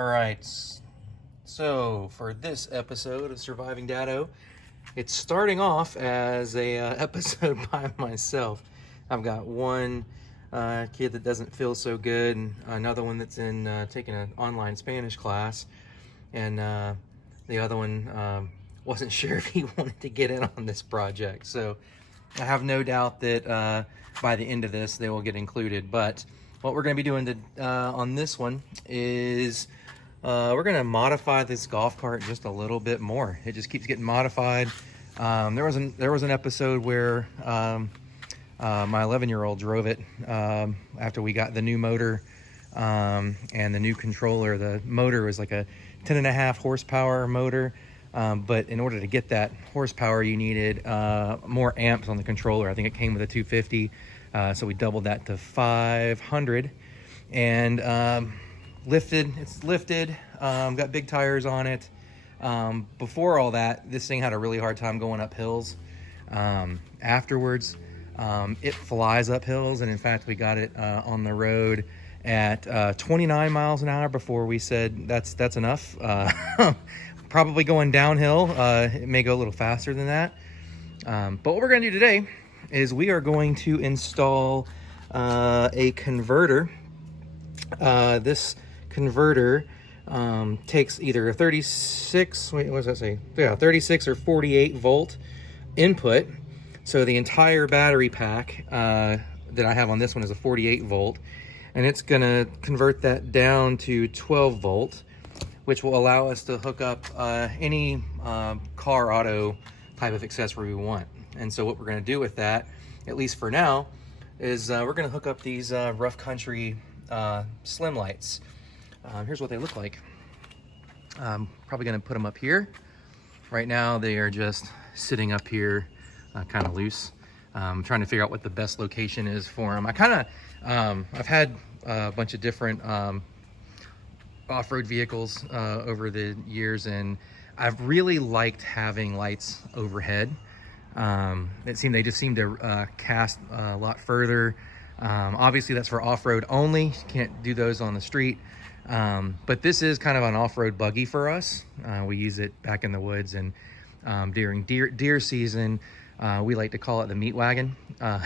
All right, so for this episode of Surviving Dado, it's starting off as a episode by myself. I've got one kid that doesn't feel so good, and another one that's in taking an online Spanish class, and the other one wasn't sure if he wanted to get in on this project. So I have no doubt that by the end of this they will get included. But what we're going to be doing on this one is we're going to modify this golf cart just a little bit more. It just keeps getting modified. There was an episode where my 11-year-old drove it after we got the new motor and the new controller. The motor was like a 10.5 horsepower motor, but in order to get that horsepower, you needed more amps on the controller. I think it came with a 250, so we doubled that to 500, and it's lifted, got big tires on it. Before all that, this thing had a really hard time going up hills. Afterwards, it flies up hills, and in fact we got it on the road at 29 miles an hour before we said that's enough. Probably going downhill, it may go a little faster than that. But what we're going to do today is we are going to install a converter. This converter takes either a 36 or 48 volt input. So the entire battery pack that I have on this one is a 48 volt, and it's gonna convert that down to 12 volt, which will allow us to hook up any car auto type of accessory we want. And so what we're gonna do with that, at least for now, is we're gonna hook up these rough country slim lights. Here's what they look like. I'm probably gonna put them up here. Right now they are just sitting up here kind of loose. I'm trying to figure out what the best location is for them. I've had a bunch of different off-road vehicles over the years, and I've really liked having lights overhead. They just seem to cast a lot further. Obviously that's for off-road only. You can't do those on the street. But this is kind of an off-road buggy for us. We use it back in the woods, and during deer season, we like to call it the meat wagon.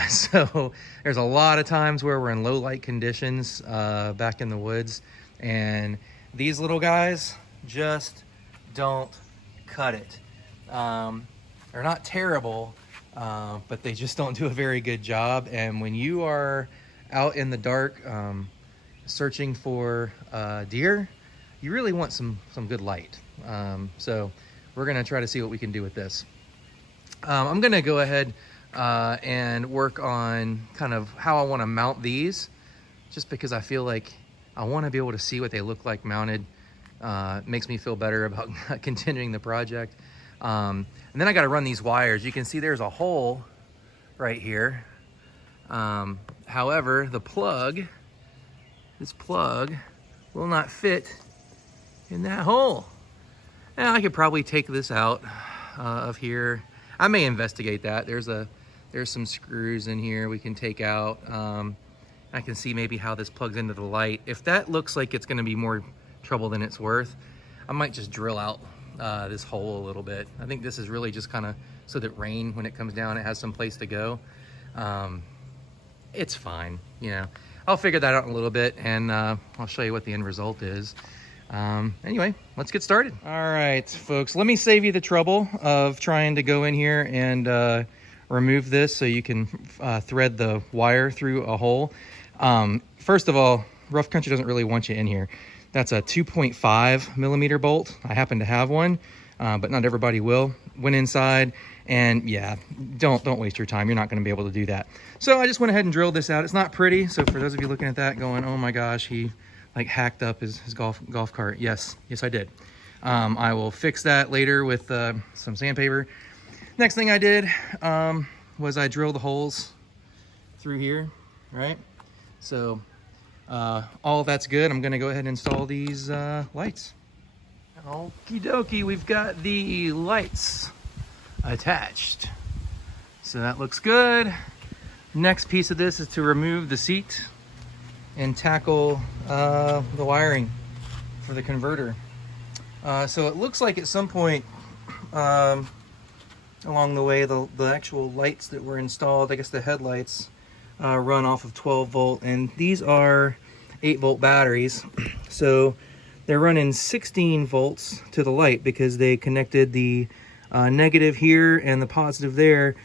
So there's a lot of times where we're in low light conditions back in the woods, and these little guys just don't cut it. They're not terrible, but they just don't do a very good job. And when you are out in the dark searching for deer, you really want some good light. So we're gonna try to see what we can do with this. I'm gonna go ahead and work on kind of how I want to mount these, just because I feel like I want to be able to see what they look like mounted. It makes me feel better about continuing the project. And then I got to run these wires. You can see there's a hole right here. However, this plug will not fit in that hole. Now I could probably take this out of here. I may investigate that. There's some screws in here we can take out. I can see maybe how this plugs into the light. If that looks like it's going to be more trouble than it's worth, I might just drill out this hole a little bit. I think this is really just kind of so that rain, when it comes down, it has some place to go. It's fine, you know. I'll figure that out in a little bit, and I'll show you what the end result is. Anyway, let's get started. All right, folks, let me save you the trouble of trying to go in here and remove this so you can thread the wire through a hole. First of all, Rough Country doesn't really want you in here. That's a 2.5 millimeter bolt. I happen to have one, but not everybody will. Went inside, and yeah, don't waste your time. You're not going to be able to do that. So I just went ahead and drilled this out. It's not pretty. So for those of you looking at that going, oh my gosh, he like hacked up his golf cart. Yes, I did. I will fix that later with some sandpaper. Next thing I did was I drilled the holes through here, right? So all that's good. I'm gonna go ahead and install these lights. Okie dokie, we've got the lights attached. So that looks good. Next piece of this is to remove the seat and tackle the wiring. for the converter. So it looks like at some point along the way, the actual lights that were installed, I guess the headlights, run off of 12 volt, and these are 8 volt batteries. So they're running 16 volts to the light because they connected the negative here and the positive there.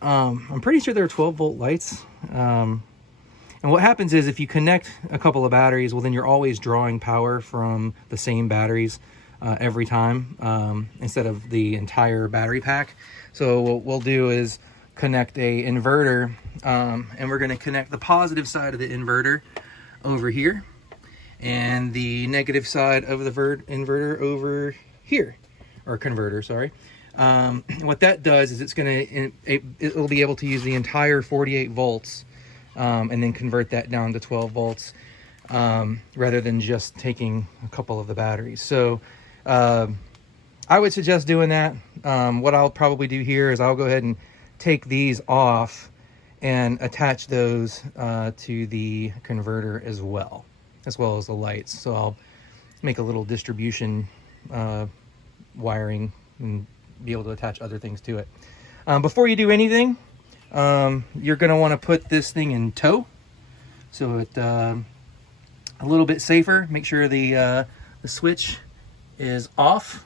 I'm pretty sure they're 12 volt lights. And what happens is if you connect a couple of batteries, well, then you're always drawing power from the same batteries every time, instead of the entire battery pack. So what we'll do is connect a inverter, and we're going to connect the positive side of the inverter over here and the negative side of the inverter over here, or converter, sorry. What that does is it'll be able to use the entire 48 volts and then convert that down to 12 volts rather than just taking a couple of the batteries. So I would suggest doing that. What I'll probably do here is I'll go ahead and take these off and attach those to the converter as well as the lights. So I'll make a little distribution wiring and be able to attach other things to it. Before you do anything, you're going to want to put this thing in tow, so it a little bit safer. Make sure the switch is off,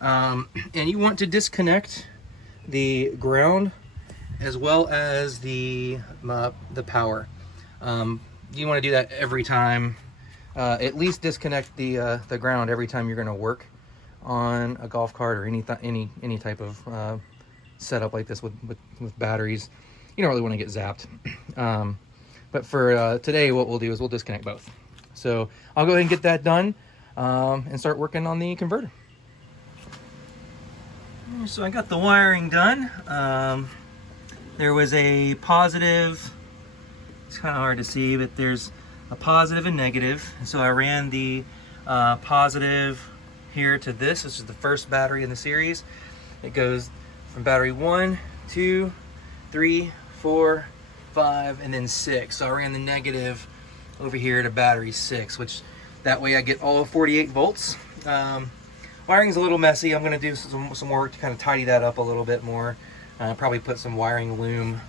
and you want to disconnect the ground as well as the power. You want to do that every time. At least disconnect the ground every time you're going to work on a golf cart or any type of setup like this with batteries. You don't really want to get zapped. But for today, what we'll do is we'll disconnect both. So I'll go ahead and get that done and start working on the converter. So I got the wiring done. There was a positive, it's kind of hard to see, but there's a positive and negative. And so I ran the positive here to this. This is the first battery in the series. It goes from battery 1, 2, 3, 4, 5, and then 6. So I ran the negative over here to battery 6, which that way I get all 48 volts. Wiring's a little messy. I'm going to do some work to kind of tidy that up a little bit more. Probably put some wiring loom,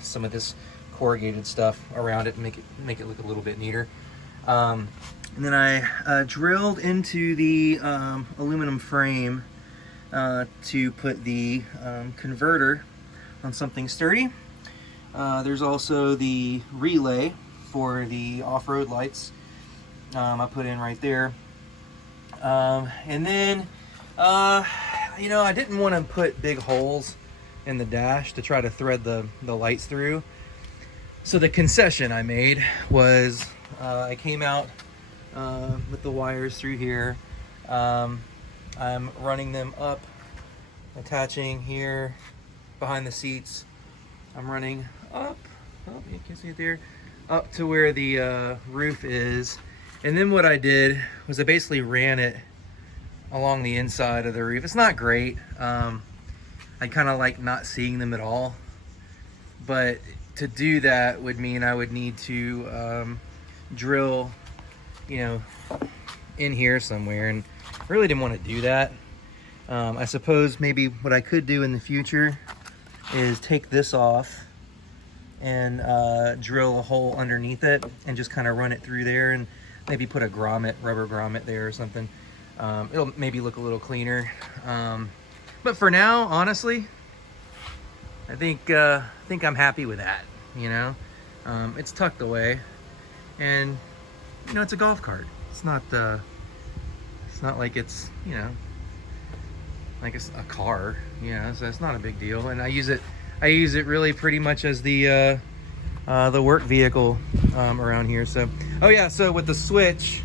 some of this corrugated stuff around it and make it look a little bit neater. And then I drilled into the aluminum frame to put the converter on something sturdy. There's also the relay for the off-road lights I put in right there. And then, you know, I didn't want to put big holes in the dash to try to thread the lights through. So the concession I made was I came out with the wires through here. I'm running them up, attaching here behind the seats. I'm running up, oh, you can see it there, up to where the roof is. And then what I did was I basically ran it along the inside of the roof. It's not great. I kind of like not seeing them at all. But to do that would mean I would need to drill, you know, in here somewhere. And I really didn't want to do that. I suppose maybe what I could do in the future is take this off and drill a hole underneath it and just kind of run it through there and maybe put a grommet, rubber grommet there or something. It'll maybe look a little cleaner. But for now, honestly, I think I'm happy with that, you know? It's tucked away and, you know, it's a golf cart. It's not like it's, you know, like it's a car, you know, so it's not a big deal. And I use it really pretty much as the work vehicle around here. So, oh yeah, so with the switch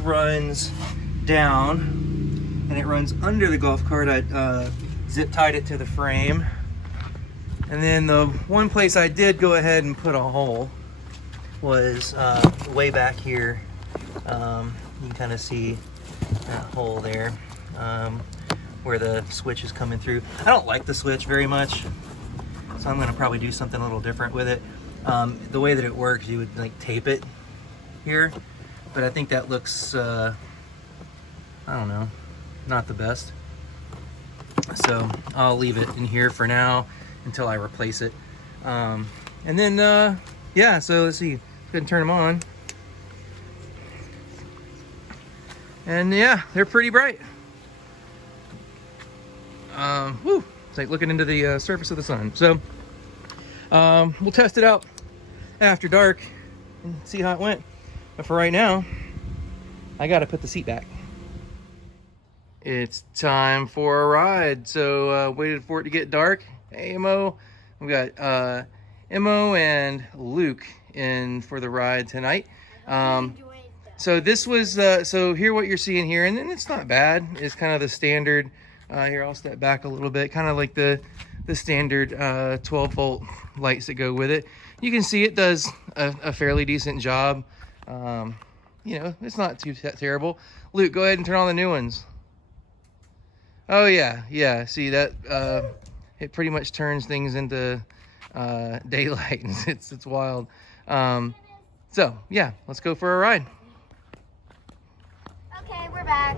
runs down and it runs under the golf cart. I zip tied it to the frame. And then the one place I did go ahead and put a hole was way back here. You can kind of see that hole there where the switch is coming through. I don't like the switch very much, so I'm going to probably do something a little different with it. The way that it works, you would like tape it here, but I think that looks, I don't know, not the best. So I'll leave it in here for now until I replace it. And then, yeah, so let's see, go ahead and turn them on. And yeah, they're pretty bright. Woo, it's like looking into the surface of the sun. So we'll test it out after dark and see how it went. But for right now, I gotta put the seat back. It's time for a ride. So waited for it to get dark. Hey, Mo, we got Mo and Luke in for the ride tonight. So this was, so here what you're seeing here, and it's not bad. It's kind of the standard, here I'll step back a little bit, kind of like the standard 12 volt lights that go with it. You can see it does a fairly decent job. You know, it's not too terrible. Luke, go ahead and turn on the new ones. Oh yeah, see that, it pretty much turns things into daylight. It's wild. So yeah, let's go for a ride. Okay, we're back.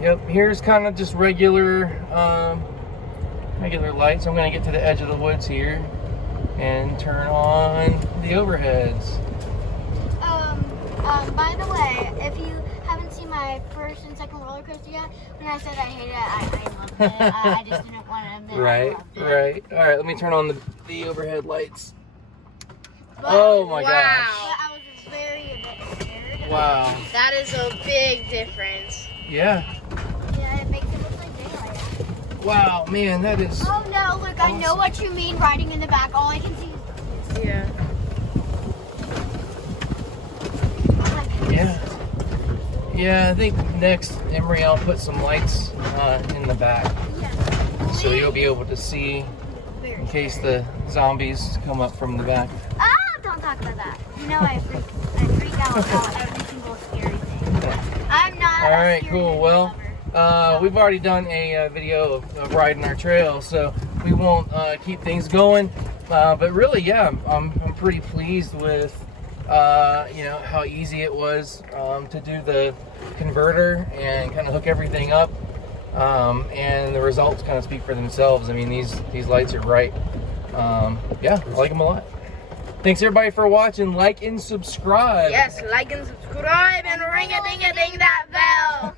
Yep, here's kind of just regular lights. I'm gonna get to the edge of the woods here and turn on the overheads. By the way, if you haven't seen my first and second roller coaster yet, when I said I hated it, I loved it. I just didn't want to admit I loved it. Right. All right, let me turn on the overhead lights. Oh my gosh. I was very a bit scared. Wow. That is a big difference. Yeah. Yeah, it makes it look like daylight. Wow, man, that is. Oh no, look, I know what you mean riding in the back. All I can see is this. Yeah. Yeah, I think next, Emery, I'll put some lights in the back. Yeah. So you'll be able to see in case the zombies come up from the back. Ah, don't talk about that. You know I freak out about every single scary thing. I'm not. All right, cool. Well, we've already done a video of riding our trail, so we won't keep things going. But really, yeah, I'm pretty pleased with you know, how easy it was to do the converter and kind of hook everything up, and the results kind of speak for themselves. I mean, these lights are bright. Yeah, I like them a lot. Thanks everybody for watching. Like and subscribe. Yes, like and subscribe and ring a ding that bell.